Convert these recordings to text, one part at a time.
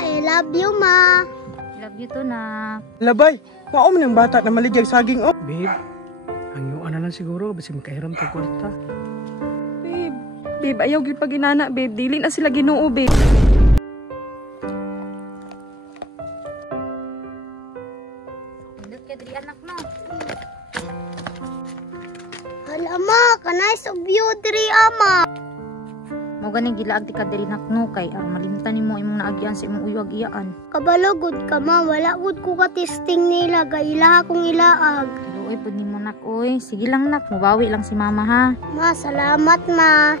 I love you, ma. Love you to, na. Labay, maom ng bata na maligay saging oh. Babe, ang iyo na lang siguro basi makahiram ta kwarta. Babe, ayaw gyud pag inana, babe. Dili na sila Ginoo, babe. Indot ka diri anak no. Hala, ma, kanay sa view diri, ama. Mo ganing gilaag ti ka diri nakno kay aron malimtan nimo imong naagyan sa imong uyag iyaan. Kabalogod ka, ma. Wala gud ko ka-testing nila. Gailaha kong ilaag. Luoy pud nimo nak oy. Sige lang nak, mubawi lang si mama ha. Ma, salamat, ma.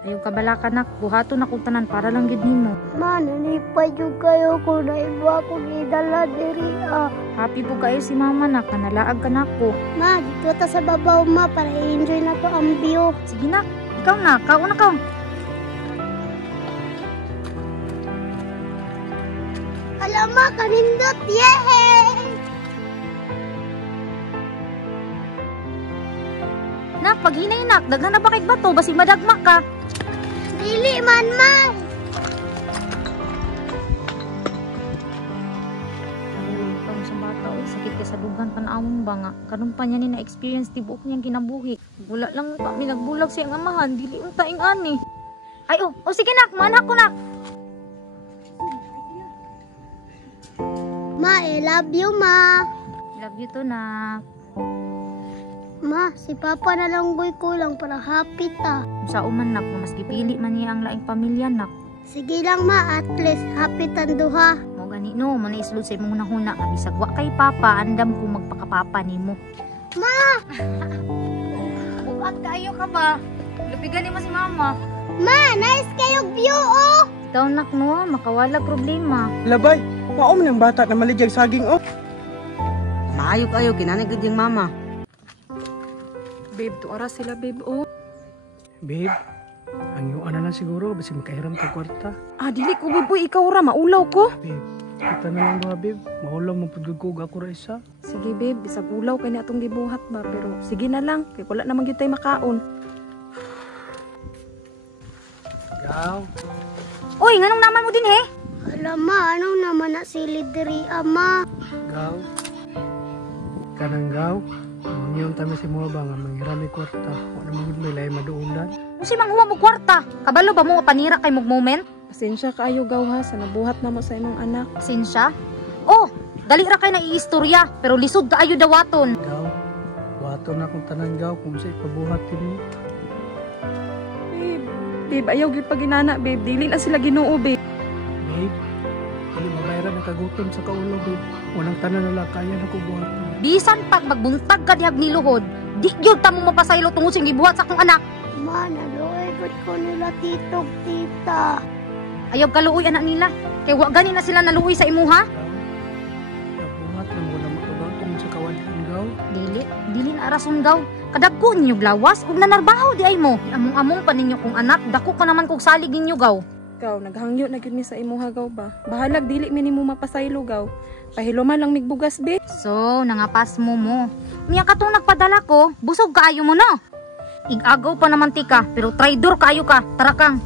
Ayaw ka bala ka nak, buhato na kung tanan para lang gid nimo. Ma, nanipay yung kayo ko na iba akong idala diri, ah. Happy po kayo si mama nak, kanalaag ka nako. Ma, dito ta sa babaw, ma, para i-enjoy na to ang view. Sige nak, ikaw na, kauna ka. Hala, ma, kanindot, yehey! Nak, pag hinay nak, daghan na ba kay bato, basi madagmak ka. Dili man, ma. Ikaw sa bata, oy, sakit ka sa dugan panawong ba nga. Karon pa niya ni na-experience ti buok niyang kinabuhi. Wala lang pa mi nagbulag siyang amahan, dili unta ing ani. Ay oh, sige nak, manak ko nak. Ma, I love you, ma. Love you to nak. Ma, si Papa na lang boy ko lang para happy ta. Sa uman nak, mas gipili man niya ang laing pamilya nak. Sige lang, ma, at least happy tanduha. Mo gani no, man isulod sa imong nahuna nga bisag wa kay papa, andam ko magpakapapa nimo. Ma! Bukat kayo ka ba? Lupigan ni mo si mama. Ma, nice kayong view, oh! Ikaw nak no, makawalag problema. Labay, maom ng bata na maligay saging oh. Maayo kayo, kinanigid yung mama. Babe, tuara sila, babe, oh. Babe, ang iyo na lang siguro basi makahiram ta kwarta. Dili ko, babe, uy. Ikaw ra, maulaw ko. Babe, kita na lang ba babe? Maulaw mo pud ko ako ra isa. Sige, babe, bisag ulaw kay ni atong gibuhat ba, pero sige na lang, kay wala naman gyud tay makaon. Gaw. Uy, nganong naman mo din he? Hala, ma, anong naman na silid diri, ama? Gaw. Kanang gaw. Ngayon tami si mga ba nga manghirami kwarta. Wala naman may lahi maduundan. Usi manghuwa mo kwarta. Kabalo ba mo panira kay mong moment? Pasensya kaayo, gaw, ha, sa nabuhat na mo sa imong anak. Sinsya? Oh, dali ra kay na iistorya, pero lisod kaayo dawaton. Gaw. Wato na akong tanan gaw kung sa ipabuhatin mo. Babe, ayaw gyud pag inana, babe. Dili na sila Ginoo, babe. Babe, hindi mabayran ang kagutom sa kaulo babe. Walang tanan na lang kaya na kubuhatin. Bisan pag magbuntag ka dihag niluhod, di gyud ta mo mapasaylo tungod sing gibuhat sa akong anak. Ma, naluoy ko nila titog, tita. Ayaw kaluoy anak nila. Kay wa gani na sila naluoy sa imuha. Nabuhat na mo na matubang tungod sa kawalan gaw. Dili na rason gaw. Kadagko ninyo glawas ug nanarbaho di ay mo. Among-among pa ninyo kung anak, dako pa naman kog salig ninyo gaw. Gaw, naghangyo na gyud mi sa imuha, gaw ba. Bahalag dili mi nimo mapasaylo, gaw. Pahiluman lang migbugas, babe. So, nangapas mo mo. Unya katong nagpadala ko, busog kaayo mo no. Igagaw pa naman tika, pero traidor kaayo ka. Tara kang.